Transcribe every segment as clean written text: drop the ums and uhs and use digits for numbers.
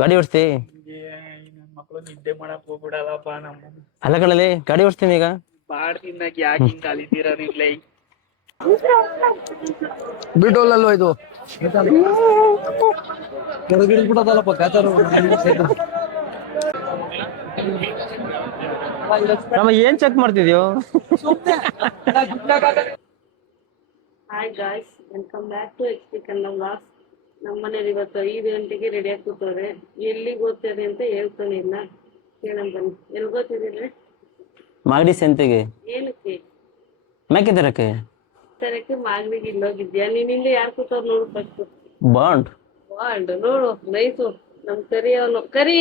ಗಾಡಿ ಓಡಿಸ್ತಿ? ನನ್ ಮಕ್ಳು ನಿದ್ದೆ ಮಾಡಕ್ ಹೋಗ್ಬಿಡಲ್ಲಪ್ಪ ನಮ್ಮ. ಅಲ್ಲ ಕಣಲೆ, ಗಾಡಿ ಓಡಿಸ್ತೀನಿ ಈಗ. ಬಾಡ್ ತಿನ್ನಕ್ ಯಾಕೆ ಹಿಂಗ್ ಕಲಿತೀರ ನಿಮ್ಲೆ? ಬಿಡೋಲ್ಲಲ್ವ ಇದು ಕೆಳಗಿಳಿದ್ಬಿಟ್ಟದಲ್ಲಪ್ಪ ಕಾಚಾರ. ನಮ್ಮ ಏನ್ ಚೆಕ್ ಮಾಡ್ತಿದ್ಯೋ? Hi guys, welcome back to XP Kannada vlogs. ನಮ್ಮ ಮನೇಲಿ ಇವತ್ತು 5 ಗಂಟೆಗೆ ರೆಡಿ ಆಗಿ ಕೂತವ್ರೆ. ಎಲ್ಲಿಗೆ ಓದ್ತಾರೆ ಅಂತ ಹೇಳ್ತಾನೆ ಇಲ್ಲ. ಕೇಳಂ ಬನ್ನಿ. ಎಲ್ಲಿಗೆ ಓದ್ತಿದ್ದೀರಿ? ಮಾಗಡಿ ಸಂತೆಗೆ. ಏನಕ್ಕೆ? ಮೇಕೆ ತರಕ್ಕೆ. ತರಕ್ಕೆ ಮಾಗಡಿಗೆ ಇಲ್ಲೋಗಿದ್ಯಾ? ನೀನಿಂದ ಯಾರು ಕೂತವ್ರು ನೋಡು ಫಸ್ಟ್. ಬಾಂಡ್ ನೋಡು, ನೈಸು. ನಮ್ ಕರಿ ಅವನು ಕರಿ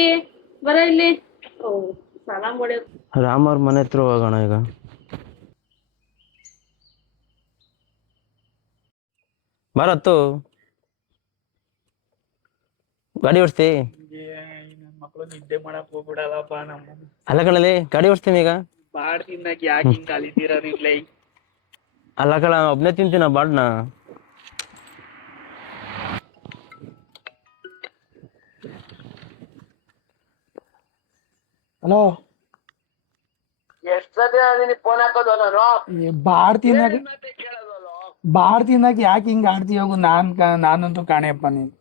ಬರ ಇಲ್ಲಿ. ಓ ಸಾಲ ಮಾಡಿ ರಾಮವ್ರ ಮನೆ ಹತ್ರ ಹೋಗೋಣ ಈಗ. ಬರತ್ತು ಗಾಡಿ ಓಡಿಸ್ತಿ? ನನ್ ಮಕ್ಳು ನಿದ್ದೆ ಮಾಡಕ್ ಹೋಗ್ಬಿಡಲ್ಲಪ್ಪ ನಮ್ಮ. ಅಲ್ಲ ಕಣಲೆ, ಗಾಡಿ ಓಡಿಸ್ತೀನಿ ಈಗ. ಬಾಡ್ ತಿನ್ನಕ್ ಯಾಕೆ ಹಿಂಗ್ ಕಲಿತೀರ ನಿಮ್ಲೆ? ಅಲ್ಲ ಕಣ, ಒಬ್ನೇ ತಿಂತೀನ ಬಾಡ್ನ. ಹಲೋ, ಎಷ್ಟ್ ಸತಿ ನಿನಗೆ ಫೋನ್ ಹಾಕೋದು ನಾನು? ಬಾಡ್ ತಿನ್ನಕ್ ಯಾಕೆ ಹಿಂಗ್ ಆಡ್ತಿ? ಹೋಗು. ನಾನಂತೂ ಕಾಣೆಯಪ್ಪ ನೀನು.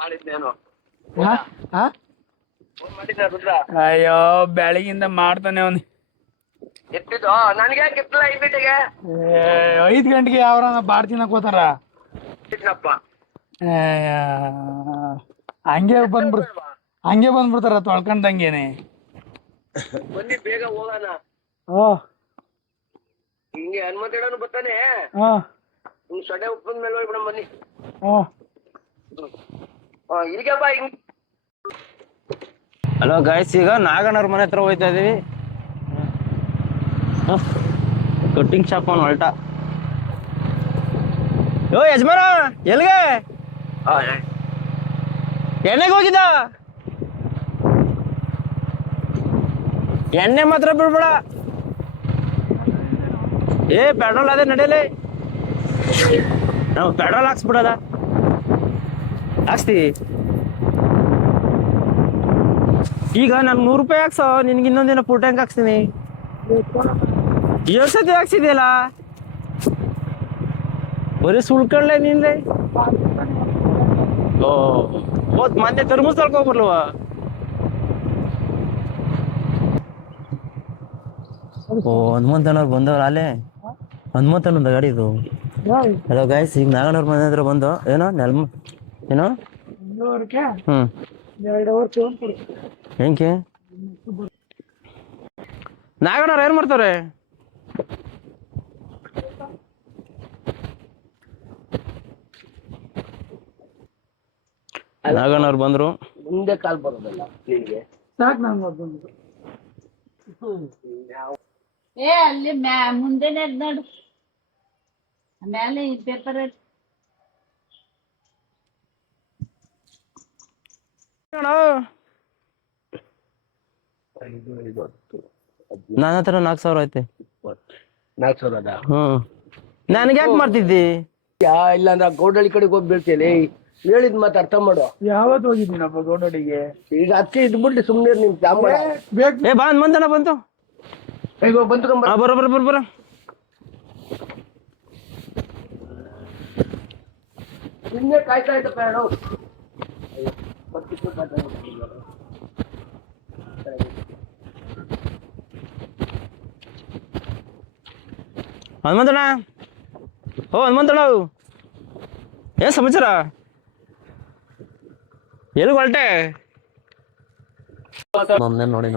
ಮಾಡಿದ್ನೇನು ಹಾ? ಫೋನ್ ಮಾಡಿದ್ದ ರುದ್ರ? ಅಯ್ಯೋ ಬೆಳಗಿಂದ ಮಾಡ್ತಾನೆ ಅವನು. ಎತ್ತಿದ್ದು ನನ್ಗೆ ಯಾಕೆ ಎತ್ತಲ್ಲ ಈ ಮೀಟಿಗೆ? 5 ಗಂಟೆಗೆ ಯಾವ್ರ ಬಾಡ್ ತಿನ್ನಕ್ ಹೋತಾರ? ಇದ್ನಪ್ಪ ಹಂಗೆ ಬಂದ್ಬಿಡ್ತಾರ ತೊಳ್ಕೊಂಡಂಗೇನೆ. ಬನ್ನಿ ಬೇಗ ಹೋಗೋಣ. ಓ ಹಿಂಗೆ ಹನುಮಂತಣ್ಣನು ಬರ್ತಾನೆ. ಹಾ ಹಿಂಗ್ ಸೊಡೆ ಉಪ್ಪದ ಮೇಲೆ ಹೋಗ್ಬಿಡಮ್ ಬನ್ನಿ. ಓ ಇಲ್ಲಿಗೆಪ್ಪ ಹಿಂಗ್ ಹಲೋ ಗಾಯ್ಸ್, ಈಗ ನಾಗಣ್ಣವ್ರ ಮನೆ ಹತ್ರ ಹೋಗ್ತಾ ಇದೀವಿ. ಕಟ್ಟಿಂಗ್ ಶಾಪ್ ಅವನು ಹೊಲ್ಟ. ಯೋ ಯಜಮಾನ, ಎಲ್ಗೆ? ಎಣ್ಣೆಗೆ ಹೋಗಿದ್ದ? ಎಣ್ಣೆ ಮಾತ್ರ ಬಿಡ್ಬೇಡ. ಪೆಟ್ರೋಲ್ ಅದೇ ನಡೆಯಲಿ. ನಾವು ಪೆಟ್ರೋಲ್ ಹಾಕ್ಸ್ಬಿಡದ ಹಾಕ್ಸ್ತಿ. ಈಗ ನಾನು 100 ರೂಪಾಯಿ ಹಾಕ್ಸೋ, ನಿನ್ಗೆ ಇನ್ನೊಂದಿನ ಫುಲ್ ಟ್ಯಾಂಕ್ ಹಾಕ್ಸ್ತೀನಿ. 7 ಸತಿ ಹಾಕ್ಸಿದ್ಯಲ್ಲ, ಬರೀ ಸುಳ್ಕೊಳ್ಳೆ ನಿಂದೆ. ಓದ್ ಮೊನ್ನೆ ತರ್ಮುಸ್ ತಳ್ಕೊಬರ್ಲ್ವ? ಓ ಹನುಮಂತನವ್ರು ಬಂದವ್ರ ಅಲ್ಲೇ. ಹನುಮಂತನೊಂದು ಗಾಡಿ ಇದು. ಹಲೋ ಗಾಯ್ಸ್, ಈಗ ನಾಗಣ್ಣವ್ರ ಮನೆ ಹತ್ರ ಬಂದು ಏನೋ ಏನೋ ಹೆಂಗೆ ನಾಗಣ್ಣವ್ರು ಏನ್ ಮಾಡ್ತಾರೆ? ನಾಗಣ್ಣವ್ರು ಬಂದ್ರು. ಮುಂದೆ ಕಾಲ್ ಬರೋದಲ್ಲ ನಿನ್ಗೆ? ಅಲ್ಲಿ ಮುಂದೆನೆ ನೋಡು, ಮೇಲೆ ಈ ಪೇಪರ್. ನನ್ನ ಹತ್ರ 4,000 ಐತೆ. 4,000? ನನಗೆ ಯಾಕೆ ಮಾಡ್ತಿದ್ದಿ? ಇಲ್ಲ ಅಂದ್ರೆ ಗೌಡಳ್ಳಿ ಕಡೆಗೆ ಹೋಗಿ ಬೀಳ್ತೇನೆ. ಹೇಳಿದ್ ಮಾತು ಅರ್ಥ ಮಾಡು. ಯಾವತ್ತು ಹೋಗಿದ್ದೀನಪ್ಪ ಗೌಡಡಿಗೆ? ಈಗ ಅಕ್ಕಿ ಇದ್ಬಿಟ್ಟು ಸುಮ್ನೆ ನಿಮ್ ಜಾಂಬ. ಬಾ ಹನುಮಂತನ ಬಂತು. ಈಗ ಬಂದ್ಕೊಂಬ. ಬರ ನಿನ್ನೆ ಕಾಯ್ತಾ ಇದ್ದಪ್ಪ ಹೇಳು. ಹನುಮಂತಣ್ಣ, ಓ ಹನುಮಂತಣ್ಣ, ಏನ್ ಸಮಾಚಾರ? ಎಲ್ಲಿ ಹೊರಟೆ? ನೋಡಿ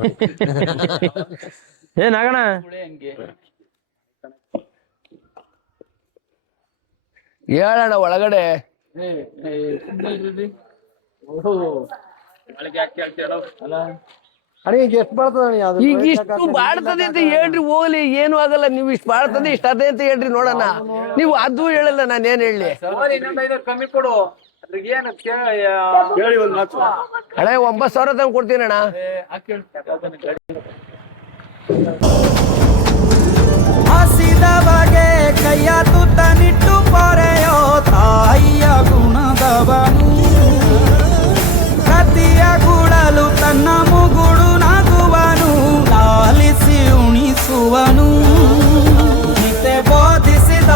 ಏನಾಗಣ? ಹೇಳೋಣ ಒಳಗಡೆ. ಈಗ ಎಷ್ಟು ಬರ್ತದೆ? ಈಗ ಇಷ್ಟು ಬಾಡ್ತದೆ ಅಂತ ಹೇಳ್ರಿ, ಹೋಗ್ಲಿ, ಏನು ಆಗಲ್ಲ. ನೀವು ಇಷ್ಟು ಬಾಡ್ತದೆ, ಇಷ್ಟ ಅದೇ ಅಂತ ಹೇಳ್ರಿ ನೋಡೋಣ. ನೀವು ಅದು ಹೇಳಲ್ಲ, ನಾನು ಏನ್ ಹೇಳಿ? ಕಮ್ಮಿ ಕೊಡು. ಅಣ್ಣ 9,000 ತಂಗ್ ಕೊಡ್ತೀನಿ ಅಣ್ಣ. ಹಸಿದ ಬಗೆ ಕೈಯ ತುತ್ತ ನಿಟ್ಟು ಪೊರೆಯೋ ತಾಯಿಯ ಗುಣದವನು. ತನ್ನ ಮುಗುಳು ನಗುವನು ಲಾಲಿಸಿ ಉಣಿಸುವನು ಗೀತೆ ಬೋಧಿಸಿದ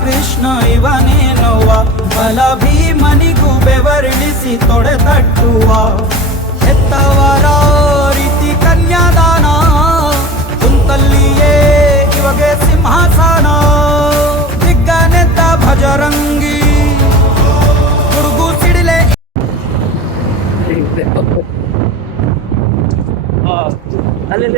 ಕೃಷ್ಣ ಇವನೇನೋವ ಬಲ ಭೀಮನಿಗೂ ಬೆವರಿಳಿಸಿ ತೊಡೆ ತಟ್ಟುವ ಹೆತ್ತವರ ರೀತಿ ಕನ್ಯಾದಾನ ಕುಂತಲ್ಲಿಯೇ ಇವಾಗೆ ಸಿಂಹಾಸನ ದಿಗ್ಗನೆದ್ದ ಭಜರಂಗಿ ಗುರುಗು ಸಿಡಿಲೆ ಅಲ್ಲಿ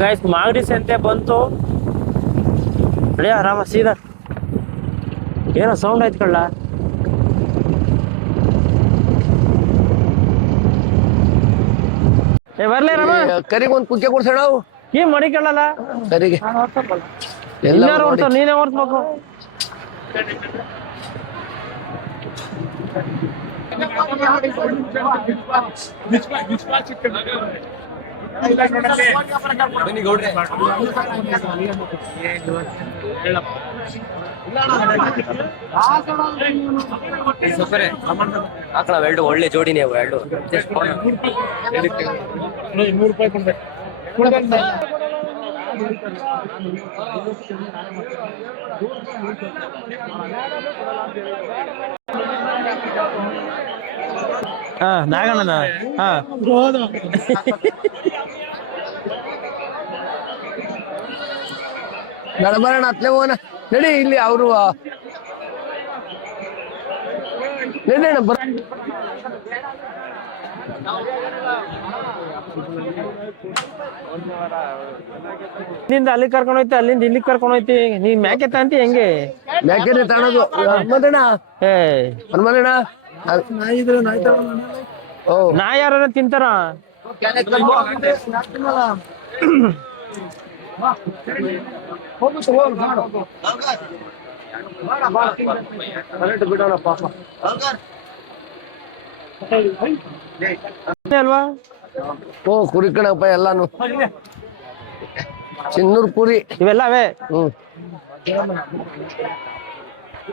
ಗೈಸ್ ಮಾಗಡಿ ಸಂತೆ ಬಂತು ಆರಾಮ ಸೀದಾ ಏನೋ ಸೌಂಡ್ ಆಯ್ತು ಕಳ್ಳ ಬರ್ಲೇ ರಾಮ ಕರಿಗೆ ಒಂದು ಕುಕ್ಕೆ ಕೊಡ್ಸೋಣ ಈ ಮಡಿಕೊಳ್ಳಲ್ಲ ಕರಿಗೆ ಎಲ್ಲ ಎಲ್ಲಾರು ಓಡ್ತಾವ ನೀನೇ ಓಡ್ಸ್ಬೇಕು ಆಕಳ ಎರಡು ಒಳ್ಳೆ ಜೋಡಿನೇ ಅವು ಎರಡು ಹಾ ನಾಗಣ್ಣನ ಹಾ ಬರೋಣ ಅತ್ಲೆ ಹೋಗೋಣ ನಡಿ ಇಲ್ಲಿ ಅವರು ನಡಿಯೋಣ ಬರ ಇಲ್ಲಿಂದ ಅಲ್ಲಿ ಕರ್ಕೊಂಡು ಹೋಯ್ತಿ ಅಲ್ಲಿಂದ ಇಲ್ಲಿಗೆ ಕರ್ಕೊಂಡು ಹೋಯ್ತಿ ನೀ ಮ್ಯಾಕೆ ತಾಂತಿ ಹೆಂಗೆ ಮ್ಯಾಕೆನೆ ತಾಣೋದು ಹನುಮಂತಣ್ಣ ಏ ಹನುಮಂತಣ್ಣ ಓ ನಾ ಯಾರ ತಿಂತಾರ ಅಲ್ವಾ ಓ ಕುರಿ ಕಣಪ್ಪ ಎಲ್ಲಾನು ಚಿನ್ನೂರ್ ಕುರಿ ಇವೆಲ್ಲ ಅವೇ ಹ್ಮ್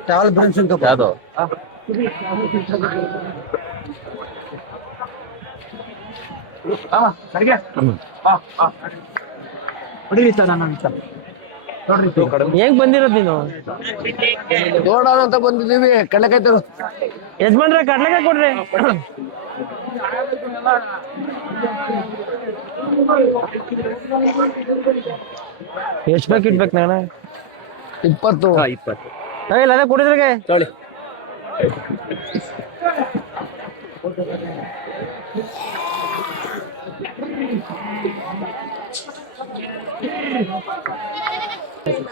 ಯಾವ್ದು ಹೆಂಗ್ ಬಂದಿರೋದ್ ನೀನು ನೋಡೋಣ ಅಂತ ಬಂದಿದ್ದೀವಿ ಕಡಲೆಕಾಯಿ ತಗೋ ಯಜಮಾನ್ರೆ ಕಡ್ಲೆಕಾಯಿ ಕೊಡ್ರಿ ಎಷ್ಟ್ ಬೇಕು ಇಡ್ಬೇಕು ನಾನ 20 20 ಇಲ್ಲ ಅದೇ ಕೊಡಿದ್ರಿಗೆ ತೊಳಿ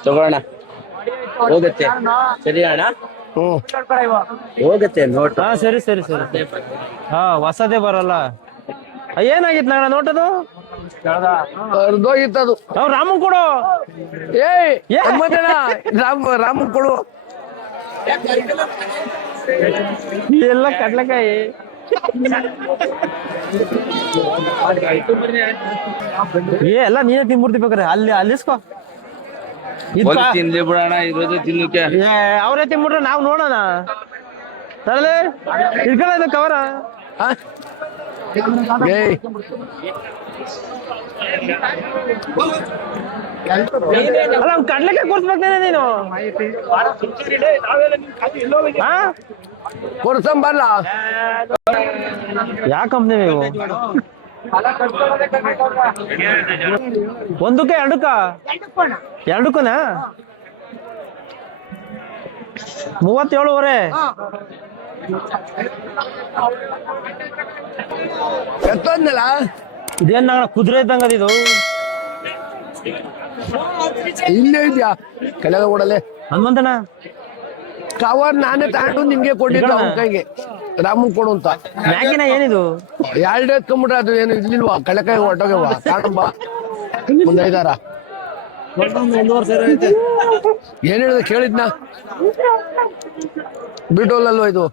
ತಗೋಣ ಹೋಗುತ್ತೆ ಸರಿ ಅಣ್ಣ ಹ್ಮ್ ಹೋಗುತ್ತೆ ನೋಟ್ ಹಾ ಸರಿ ಸರಿ ಸರಿ ಹಾ ಹೊಸದೇ ಬರಲ್ಲ ಏನಾಗಿತ್ತು ನಾನ ನೋಟದು ಅರ್ಧೋಗಿತ್ತದು ಅವ್ ರಾಮನ್ ಕೊಡು ಏಯ್ ಹನುಮಂತಣ್ಣ ರಾಮ ಕೊಡು ಎಲ್ಲ ಕಡ್ಲೆಕಾಯಿ ಎಲ್ಲ ನೀನೇ ತಿನ್ಬಿಡ್ತಿಬೇಕಾರೆ ಅಲ್ಲಿ ಅಲ್ಲಿಸ್ಕೊ ತಿನ್ಲಿ ಬಿಡೋಣ ಇರೋದು ತಿನ್ನಕ್ಕೆ ಅವ್ರೇ ತಿನ್ಬಿಟ್ರೆ ನಾವ್ ನೋಡೋಣ ತರಲೆ ಇಟ್ಕೊಳ್ಳೋದು ಕವರ ಏಯ್ ಅಲ್ಲ ಅವ್ನ್ ಕಡ್ಲೆಕಾಯಿ ಕೊಡ್ಸ್ಬೇಕೇನೆ ನೀನು ಹಾ ಕೊಡ್ಸಂಬಲ್ಲ ಯಾವ ಕಂಪ್ನಿ ನೀವು ಒಂದಕ್ಕೆ ಎರಡಕ್ಕನಾ 37.5 ಎತ್ತೋದ್ನಲ್ಲ ಇದೇನ್ ನಾಗ ಕುದುರೆ ಇದ್ದಂಗ ಇದು ಇಲ್ಲೇ ಇದ್ಯಾ ಕೆಳಗೆ ಓಡಲೆ ಹನುಮಂತಣ್ಣ ಕವರ್ ನಾನೇ ತಗೊಂಡು ನಿಮ್ಗೆ ಕೊಟ್ಟಿದ್ದು ಅವನ ಕೈಗೆ ರಾಮನ್ ಕೊಡು ಅಂತ ಮ್ಯಾಗಿನ ಏನಿದು ಎರಡೇ ಎತ್ಕೊಂಡ್ಬಿಟ್ರೆ ಅದು ಏನು ಇರ್ಲಿಲ್ವಾ ಕಳೆಕಾಯಿ ಹೊಟ್ಟೋಗ್ಯವ ಕಾಣಂಬ ಒಂದ್ 5-6 ಏನ್ ಹೇಳಿದ ಕೇಳಿದ್ನ ಬಿಟ್ಟೋಲ್ಲಲ್ವ ಇದು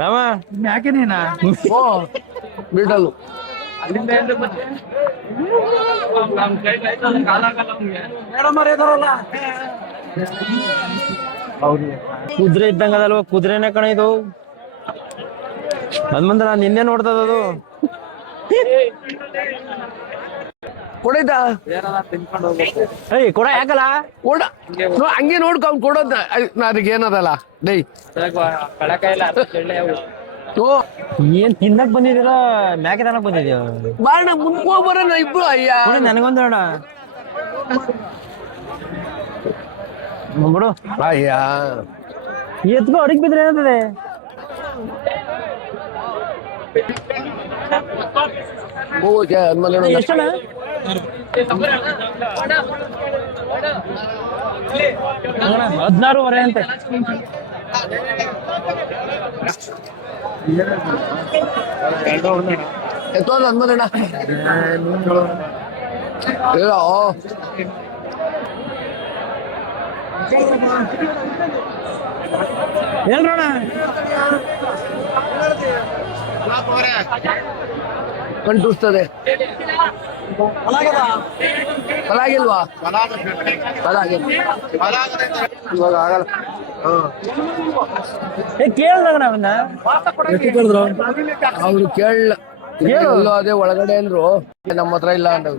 ರಾಮ ಯಾಕೆ ನೀನಾ ಓ ಬಿಡಲು ಅಲ್ಲಿಂದ ಎಲ್ಲಿ ಮತ್ತೆ ನಮ್ ಕೈ ಕಾಯ್ತದೆ, ಕಾಲಾಗಲ್ಲ ಅವ್ನಿಗೆ. ಕುದುರೆ ಇದ್ದಂಗದಲ್ವ, ಕುದುರೆನೇ ಕಣ ಇದು. ಹನುಮಂತ ನಾನು ನಿನ್ನೆ ನೋಡ್ತದ ಅದು. ಕೊಡೈತಾ ಏಯ್ ಕೊಡ ಯಾಕಲ್ಲ ಕೊಡ ಹಂಗೆ ನೋಡ್ಕೊ ಅವ್ನು ಕೊಡೋದ ನನಗೆ ಏನದಲ್ಲ ಡೈ ಕಳಕಾಯಿಲ್ಲ ಓ ಏನ್ ತಿನ್ನಕ್ ಬಂದಿದ್ದೀರ ಮ್ಯಾಕೆ ತನಕ್ ಬಂದಿದ್ಯೋ? ಬಾಣ ಮುಂದ್ಕೋ ಬರೋಣ ಇಬ್ರು. ಅಯ್ಯ ನನಗೊಂದು ನೋಡ ಬಿಡು. ಅಯ್ಯ ಎತ್ಕೋ ಅಡಿಗೆ ಬಿದ್ರೆ ಏನಂತದೆ? ಹೋಗಕ್ಕೆ ಹನುಮಂತ ಎಷ್ಟಣ್ಣ? 16.5 ಅಂತೆ. ಎತ್ತೋದು ಹನುಮಂತಣ್ಣ ಹೇಳೋ ಹೇಳ್ರಣ. ಕಂಟುಸ್ತದೆ ಪಲಾಗಿಲ್ವಾ? ಇವಾಗ ಆಗಲ್ಲ. ಕೇಳ್ದಾಗ ಅವನ್ನ ಅವ್ರು ಕೇಳಲ್ಲ, ಎಲ್ಲೋ ಅದೇ ಒಳಗಡೆ ಅಂದ್ರು, ನಮ್ಮ ಹತ್ರ ಇಲ್ಲ ಅಂದ್ರು.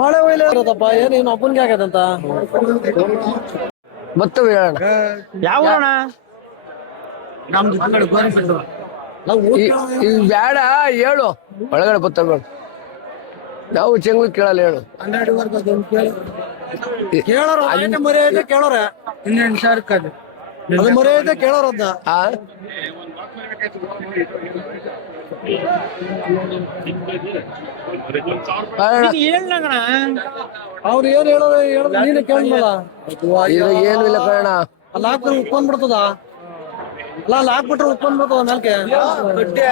ಮಳೆ ಒಯ್ಲಪ್ಪ ಏನು ಒಬ್ಬನ್ಗೆ ಆಗದಂತ ಬತ್ತವೆ ಹೇಳೋಣ. ಯಾವ ಅಣ್ಣ? ಈಗ ಬೇಡ ಹೇಳು, ಒಳಗಡೆ ಬತ್ತವೆ ನಾವು ಚೆಂಗು ಕೇಳಲ್ಲ ಹೇಳು. ಕೇಳೋರ ಇನ್ನೆಂಟು ಸಾವಿರಕ್ಕೆ ಅದು ಮರ್ಯಾದೆ ಕೇಳೋರದ್ದ. ಆ ಹೇಳ್ನಗಣ ಅವ್ರು ಏನ್ ಹೇಳೋದು ನೀನು ಕೇಳಲ್ಲ. ಈಗ ಏನು ಇಲ್ಲ ಕಣ. ಅಲ್ಲಿ ಹಾಕ್ಬಿಟ್ರೆ ಉಪ್ಪಂದ್ಬಿಡ್ತದ. ಅಲ್ಲ ಅಲ್ಲಿ ಹಾಕ್ಬಿಟ್ರೆ ಉಪ್ಪಂದ್ಬಿಡ್ತದ ನಾಲ್ಕೆ ಗಡ್ಡೆ.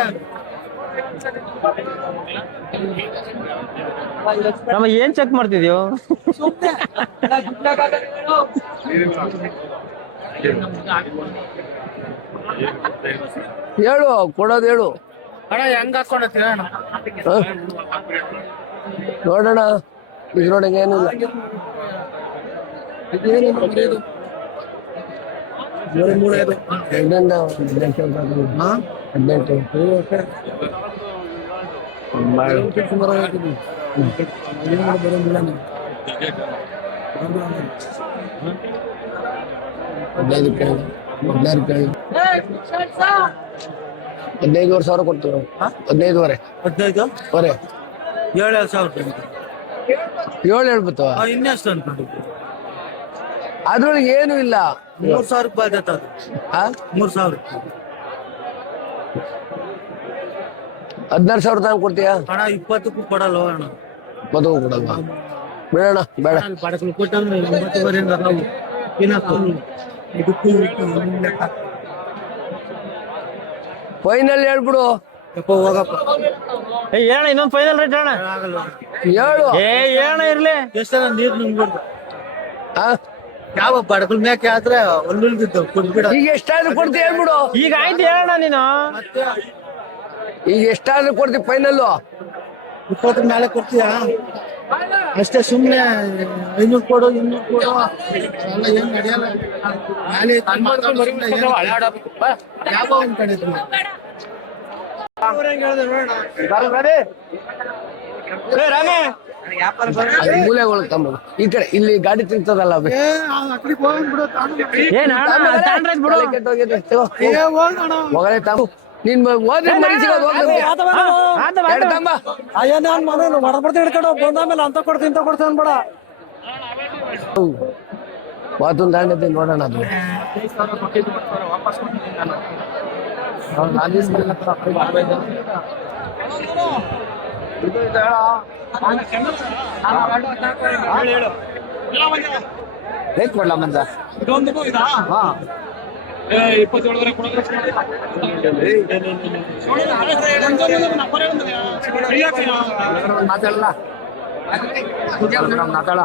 ನಮ್ಮ ಏನ್ ಚೆಕ್ ಮಾಡ್ತಿದ್ಯೋ? ಹೇಳು, ಕೊಡೋದು ಹೇಳು. ಅಣ್ಣ ಹೆಂಗ್ ಹಾಕೊಂಡತಿ ಅಣ್ಣ? ನೋಡೋಣ ಇದ್ರೊಳಗೆ ಏನಿಲ್ಲ. ಹದಿನೈದುವರೆ ಸಾವಿರ ಕೊಡ್ತೀವಿ. 15,500 7,500 7 ಹೇಳ್ಬಿಡ್ತಾವ. ಇನ್ನೆಷ್ಟು ಅನ್ಕೊಂಡಿದ್ದೆ? ಅದ್ರೊಳಗೆ ಏನು ಇಲ್ಲ. 3,000 ಬಾಧ್ಯತೆ ಅದು. 3,000 16,000 ತನಕ ಕೊಡ್ತೀಯಾ? ಹಣ 20ಕ್ಕೂ ಕೊಡಲ್ಲ ಅಣ್ಣ. ಮದುವೆ ಕೊಡಲ್ವಾ? ಬೇಡ ಬೇಡ. ಪಡಕಲು ಕೊಟ್ಟಂದ್ರೆ 9,000 ನಾವು ಇದಕ್ಕೂ ಲೆಕ್ಕ. ಫೈನಲ್ ಹೇಳ್ಬಿಡು. ಯಪ್ಪ ಹೋಗಪ್ಪ. ಹೇಳ ಇನ್ನೊಂದು ಫೈನಲ್ ರೇಟ್ ಅಣ್ಣ. ಆಗಲ್ಲ ಹೇಳು. ಏಣ ಇರ್ಲಿ. ಎಷ್ಟು ನೀರು ನುಂಗ್ಬಿಡ್ದು. ಆ? ಯಾವ ಬಡಕಲ್ ಮ್ಯಾಕೆ ಆದ್ರೆ ಒಳ್ಳಿಲ್ದಿದ್ದು ಕೊಟ್ಬಿಡ. ಈಗ ಎಷ್ಟಾದ್ರೂ ಕೊಡ್ತೀವಿ ಹೇಳ್ಬಿಡು. ಈಗ ಆಯ್ತು ಹೇಳಣ್ಣ ನೀನು. ಈಗ ಎಷ್ಟಾದ್ರೂ ಕೊಡ್ತೀವಿ ಫೈನಲ್. 20 ಮೇಲೆ ಕೊಡ್ತೀಯಾ? ಅಷ್ಟೇ ಸುಮ್ನೆ 500 ಕೊಡು 200 ಕೊಡು ಎಲ್ಲ ಏನ್ ನಡೆಯಲ್ಲ. ಯಾವ ಒಂದ್ ಕಡೆ ಮೂಲೆಗಳು ತಮ್ಮ ಈ ಕಡೆ ಇಲ್ಲಿ ಗಾಡಿ ತಿಂತದಲ್ಲ. ಏನ್ ಅಣ್ಣ ತಾಂಡ್ರಾಜ್ ಬಿಡು. ಮಗಳೇ ತಾವು ನೀನ್ ಹೋದ್ರೆ ಮರಿ ಸಿಗೋದು ತಮ್ಮ. ನಾನು ಮನೆ ಹೊರಬರ್ತಿ ಹಿಡ್ಕೊಂಡು ಬಂದಾದ್ಮೇಲೆ ಅಂತ ಕೊಡ್ತೀನಿ ಇಂತ ಕೊಡ್ತೀನಿ ಅನ್ಬೇಡ. ಮಾತೊಂದು ದಾಂಡತೆ ನೋಡೋಣ ಅದು. ರೇಟ್ ಕೊಡ್ಲ ಮಂದ. ಹಾ 27 ಕೊಡೋದು. ಮಾತಾಡಲ್ಲ ಮಾತಾಡ.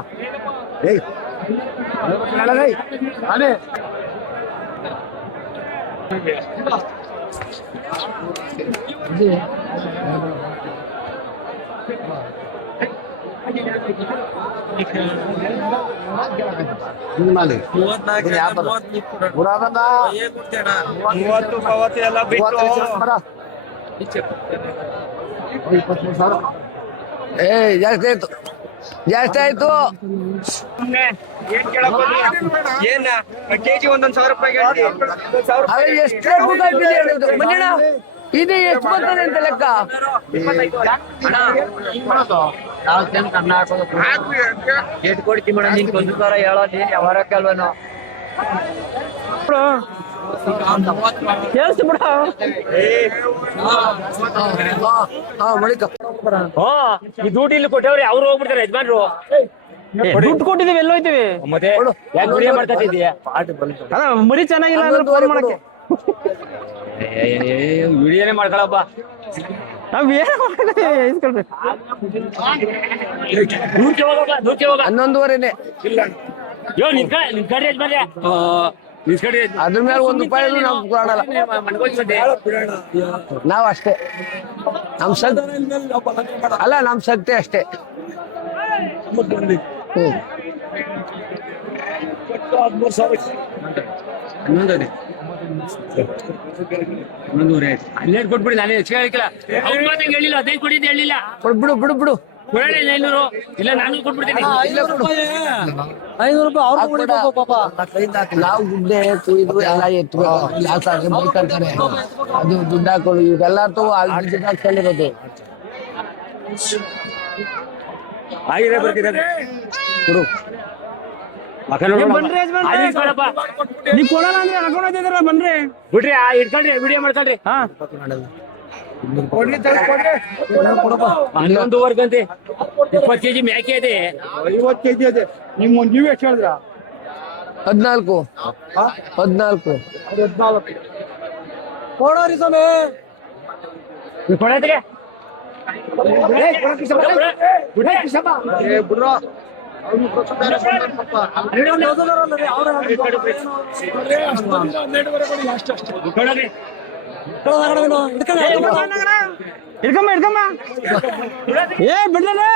ಏ ಜಾಸ್ತಿ ಆಯ್ತು, ಜಾಸ್ತಿ ಆಯ್ತು. ಏನ್ ಕೆಜಿ ಒಂದೊಂದ್ 1,000 ರೂಪಾಯಿ ಅದೇ ಎಷ್ಟು ತೂಕ ಹಾಕಿದೆ ಹೇಳೋದು ಮಂಜಣ್ಣ, ಇದು ಎಷ್ಟು ಬರ್ತದೆ ಅಂತ ಲೆಕ್ಕ? ಎಷ್ಟು ಕೊಡ್ತಿ ಮೇಡಮ್ ನಿನ್ ಒಂದು ಸಾವಿರ ಹೇಳೋ ನೀನ್ ಯಾವಾರಕ್ಕೆ ಅಲ್ವನು ಕೇಳಿಸಿ ಬಿಡ. ಹಾ ಮಳಿಕ ಈ ದುಡ್ಡು ಇಲ್ಲಿ ಕೊಟ್ಟವ್ರಿ ಅವ್ರು ಹೋಗ್ಬಿಡ್ತಾರೆ ಯಜಮಾನ್ರು. ದುಡ್ಡು ಕೊಟ್ಟಿದೀವಿ, ಎಲ್ಲೋಯ್ತೀವಿ ಮತ್ತೆ ಯಾಕೆ ವಿಡಿಯೋ ಮಾಡ್ಕೊತಿದ್ಯಾ? ಅದ ಮರಿ ಚೆನ್ನಾಗಿಲ್ಲ ಅಂದ್ರೆ ಫೋನ್ ಮಾಡಕ್ಕೆ ವಿಡಿಯೋನೇ ಮಾಡ್ಕೊಳಪ್ಪ. ನಾವ್ ಏನು ಮಾಡಕ್ಕೆ ಇಸ್ಕೊಳ್ರಿ. ದೂರಕ್ಕೆ ಹೋಗಪ್ಪ, ದೂರಕ್ಕೆ ಹೋಗ. 11:15ನೇ. ಯೋ ನಿಂತ್ಕೊಳ್ರಿ ಯಜಮಾನ್ರೆ. ನಿಂತ್ಕೊಳ್ರಿ. ಅದ್ರ ಮೇಲೆ 1 ರೂಪಾಯಿ ನಾವು ಕೊಡಲ್ಲ. ನಾವ್ ಅಷ್ಟೇ, ನಮ್ ಶಕ್ತಿ ಅಲ್ಲ, ನಮ್ ಶಕ್ತಿ ಅಷ್ಟೇ. ಹನ್ನೆರಡು ಕೊಟ್ಬಿಡಿ, ನಾನು ಹೆಚ್ಚಿಗೆ ಹೇಳಿಲ್ಲ. ಅವ್ರ ಮಾತಂಗೆ ಹೇಳಿಲ್ಲ, 15 ಕೊಟ್ಟಿದ್ದು ಹೇಳಿಲ್ಲ. ಬಿಡು ಬಿಡು ಬಿಡು ಕೊಡೋಣ 500, ಇಲ್ಲ ನಾನು ಕೊಟ್ಬಿಡ್ತೀನಿ. ನಾವು ಗುಡ್ಡೆ ಕುಯ್ದು ಎಲ್ಲ ಎತ್ಬೇಕು, ಲಾಸ್ ಆಗಿ ಬೈಕಂತಾರೆ. ಅದು ದುಡ್ಡು ಹಾಕೊಳ್ಳು, ಇವೆಲ್ಲ ಅಲ್ಲಿ ದುಡ್ಡು ಹಾಕ್ಕೊಂಡಿರೋದು. ಆಗಿರೇ ಬರ್ತಿದ್ದಾರೆ ಕೊಡು. ಬನ್ರಿ ಯಜಮಾನ್ರೆ. ನೀವ್ ಕೊಡಲ್ಲ ಅಂದ್ರೆ ಹಾಕೊಂಡ್ ಹೋಗ್ತಿದ್ದೀರ, ಬನ್ರಿ ಬಿಡ್ರಿ, ಇಟ್ಕೊಳ್ರಿ, ವಿಡಿಯೋ ಮಾಡ್ಕೊಳ್ರಿ. ಹಾ 11 ಗಂಟೆ 20 ಕೆಜಿ ಮ್ಯಾಕೆ ಇದೆ. 50 ಕೆಜಿ ಇದೆ. ನೀವ್ ಎಷ್ಟು ಹೇಳಿದ್ರ? 14 ಕೊಡೋರಿ ಸ್ವಾಮಿ. ಕೊಡತ್ರಿ ಬಿಡ್ರೋ ಇಡ್ಕಮ್ಮ ಏ ಬಿಡ್ಲೇ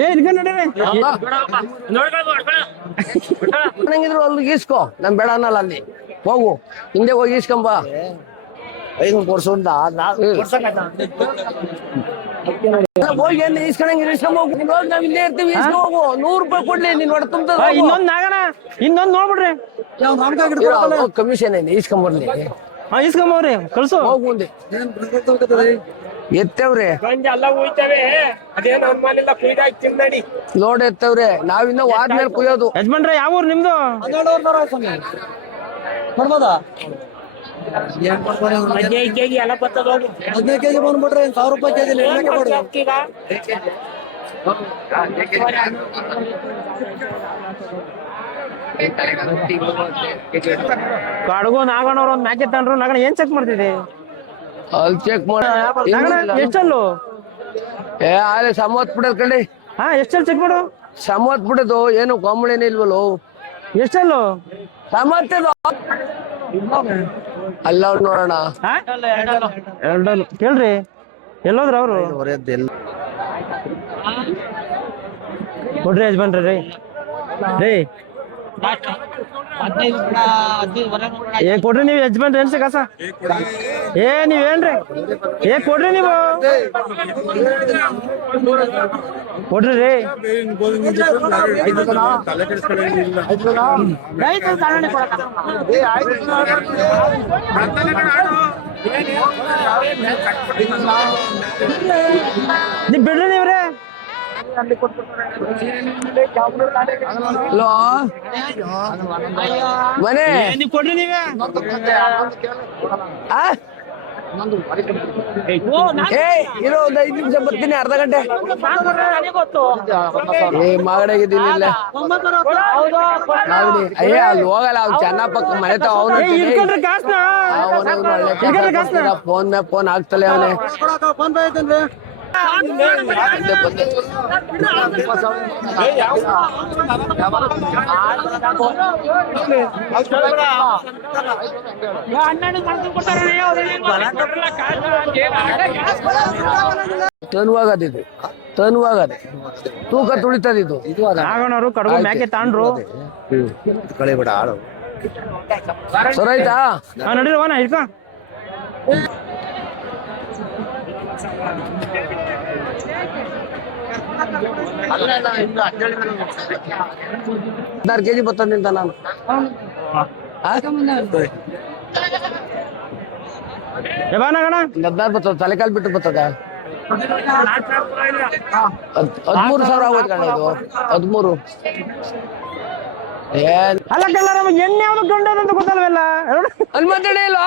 ಏ ಇಡ್ಕೊಂಡ್ ನಡೀರಿ. ನಂಗಿದ್ರು ಅಲ್ಲಿ ಈಸ್ಕೊ, ನಮ್ ಬೇಡ ಅನ್ನಲ್ಲ. ಅಲ್ಲಿ ಹೋಗು, ಹಿಂದೆ ಹೋಗಿ ಈಸ್ಕೊಂಬ. 500 ಕೊಡ್ಸೋದ ಹೋಗಿ ಎಲ್ಲಿ ಈಸ್ಕೊಂಡಂಗೆ ಈಸ್ಕೊಂಡ್ ಹೋಗು. ನಾವ್ ಇಲ್ಲೇ ಇರ್ತೀವಿ, ಈಸ್ಕೊಂಡ್ ಹೋಗು. 100 ರೂಪಾಯಿ ಕೊಡ್ಲಿ, ನೀನ್ ಹೊಡೆ ತುಂಬ. ಇನ್ನೊಂದ್ ನಾಗಣ, ಇನ್ನೊಂದ್ ನೋಡ್ಬಿಡ್ರಿ. ಕಮಿಷನ್ ಏನು ಈಸ್ಕೊಂಬರ್ಲಿ. ಹಾ ಇಸ್ಕೊಂಬವ್ರಿ, ಕಳ್ಸು. ಹೋಗು ಮುಂದೆ. ಎತ್ತವ್ರೆ ಎಲ್ಲ ಹೋಯ್ತವೆ, ಅದೇನು ಅನುಮಾನಿಲ್ಲ. ಕುಯ್ದಾಗಿ ತಿನ್ನಡಿ ಲೋಡ್ ಎತ್ತವ್ರೆ. ನಾವಿನ್ನ ವಾದ್ಮೇಲೆ ಕುಯ್ಯೋದು. ಯಜಮಾನ್ರೆ ಯಾವ ಊರು ನಿಮ್ದು? ಮಾಡ್ಬೋದಾ? 15 ಕೆಜಿ ಎಲ್ಲ ಬರ್ತದ. 15 ಕೆಜಿ ಬಂದ್ಬಿಟ್ರೆ 1,000 ರೂಪಾಯಿ ಕೆಜಿ ಕಡ್ಗು ನಾಗಣ್ಣವ್ರ ಒಂದ್ ಮ್ಯಾಚ್ ಎತ್ತಂಡ್ರು. ನಾಗಣ ಏನ್ ಚೆಕ್ ಮಾಡ್ತಿದ್ದೆ? ಅಲ್ಲಿ ಚೆಕ್ ಮಾಡಿ ಎಷ್ಟಲ್ಲು? ಏ ಅಲ್ಲಿ ಸಮವತ್ ಬಿಡೋದ್ ಕಳ್ಳಿ. ಹಾ ಎಷ್ಟಲ್ಲಿ ಚೆಕ್ ಮಾಡು. ಸಮವತ್ ಬಿಡೋದು, ಏನು ಕಾಂಬಳೇನೇ ಇಲ್ವಲ್ಲ. ಎಷ್ಟಲ್ಲು? ಸಮತ್ತದು ಅಲ್ಲ. ಅವ್ರು ನೋಡೋಣ. ಎರಡಲ್ಲು ಕೇಳ್ರಿ, ಎಲ್ಲೋದ್ರ ಅವ್ರು? ಕೊಡ್ರಿ ಯಜಮಾನ್ರಿ. ರೀ ಏ ಕೊಡ್ರಿ ನೀವು ಯಜಮಾನ್ರಿ. ಏನ್ಸ ಕಾಸ ಏ ನೀವೇನ್ರಿ? ಏ ಕೊಡ್ರಿ ನೀವು, ಕೊಡ್ರಿ ರೀ. ನೀವ್ ಬಿಡ್ರಿ ನೀವ್ರಿ. ಹಲೋ ಮನೆ ನೀವ್ ಕೊಡ್ರಿ ನೀವೇ. ಏ ಇರೋ ಒಂದ್ 5 ನಿಮಿಷ ಬರ್ತೀನಿ, ಅರ್ಧ ಗಂಟೆ. ಏ ಮಾಗಡಿದ್ದೀನಿ ಇಲ್ಲ. ಅಯ್ಯ ಅಲ್ಲಿ ಹೋಗಲ್ಲ, ಅವ್ನು ಚೆನ್ನಪ್ಪ ಮನೆ ತಾವ. ಇಟ್ಕೊಂಡ್ರಿ ಕಾಸ್ನ. ಫೋನ್ ಆಗ್ತಲೇ ಅವನೇ. ತನುವಾಗದಿದು ತನುವಾಗದೆ ತೂಕ ತುಳಿತದಿದು ನಾಗಣ್ಣವರು ಕಡಗು ಮ್ಯಾಕೆ ತಾಂಡ್ರು ಸರ ಆಯ್ತಾ ನಡೀರಿ ಹೋಗೋಣ ಇಟ್ಕೊ ಹದಿನಾರು ಕೆಜಿ ಬರ್ತಂತ ನಾನು ಬಾ ನಾಗಣ್ಣ 16 ಬರ್ತದ ತಲೆಕಾಲ್ ಬಿಟ್ಟು ಬರ್ತದ 13,000 ಆಗೋದ್ ಕಣ ಇದು 13 ಏನ್ ಅಲ್ಲ ಕಲ್ಲ ನಮಗೆ ಎಣ್ಣೆ ಯಾವ್ದು ಗಂಡದಂತ ಗೊತ್ತಲ್ವಲ್ಲ ಅಲ್ಲಿ ಮಾತಾಡೇ ಇಲ್ಲ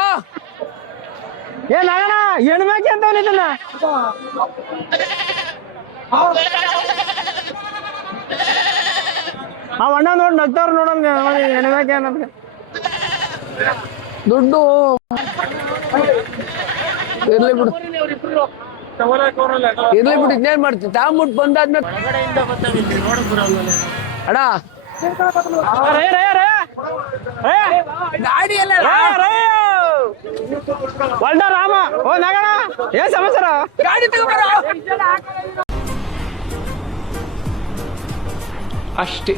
ಏ ನಾಗಣ್ಣ ಹೆಣ್ಮ್ಯಾಕೆ ಅಂತ ಇದನ್ನ ಆ ಅಣ್ಣ ನೋಡಿ ನಗ್ತಾರ ನೋಡಂಗ ಹೆಣ್ಮ್ಯಾಕೆ ಅನ್ನೋದ್ ದುಡ್ಡು ಇರ್ಲಿ ಬಿಡು ಇನ್ನೇನ್ ಮಾಡ್ತಿ ತಾಂಬಿಟ್ಟು ಬಂದಾದ್ಮೇಲೆ ಅಣ್ಣ ಗಾಡಿ ಎಲ್ಲ ಒಳ್ಳ ರಾಮ ಓ ನಾಗಣ್ಣ ಏನ್ ಸಮಾಚಾರ ಗಾಡಿ ತಗೊಂಡ್ಬರ ಅಷ್ಟೇ.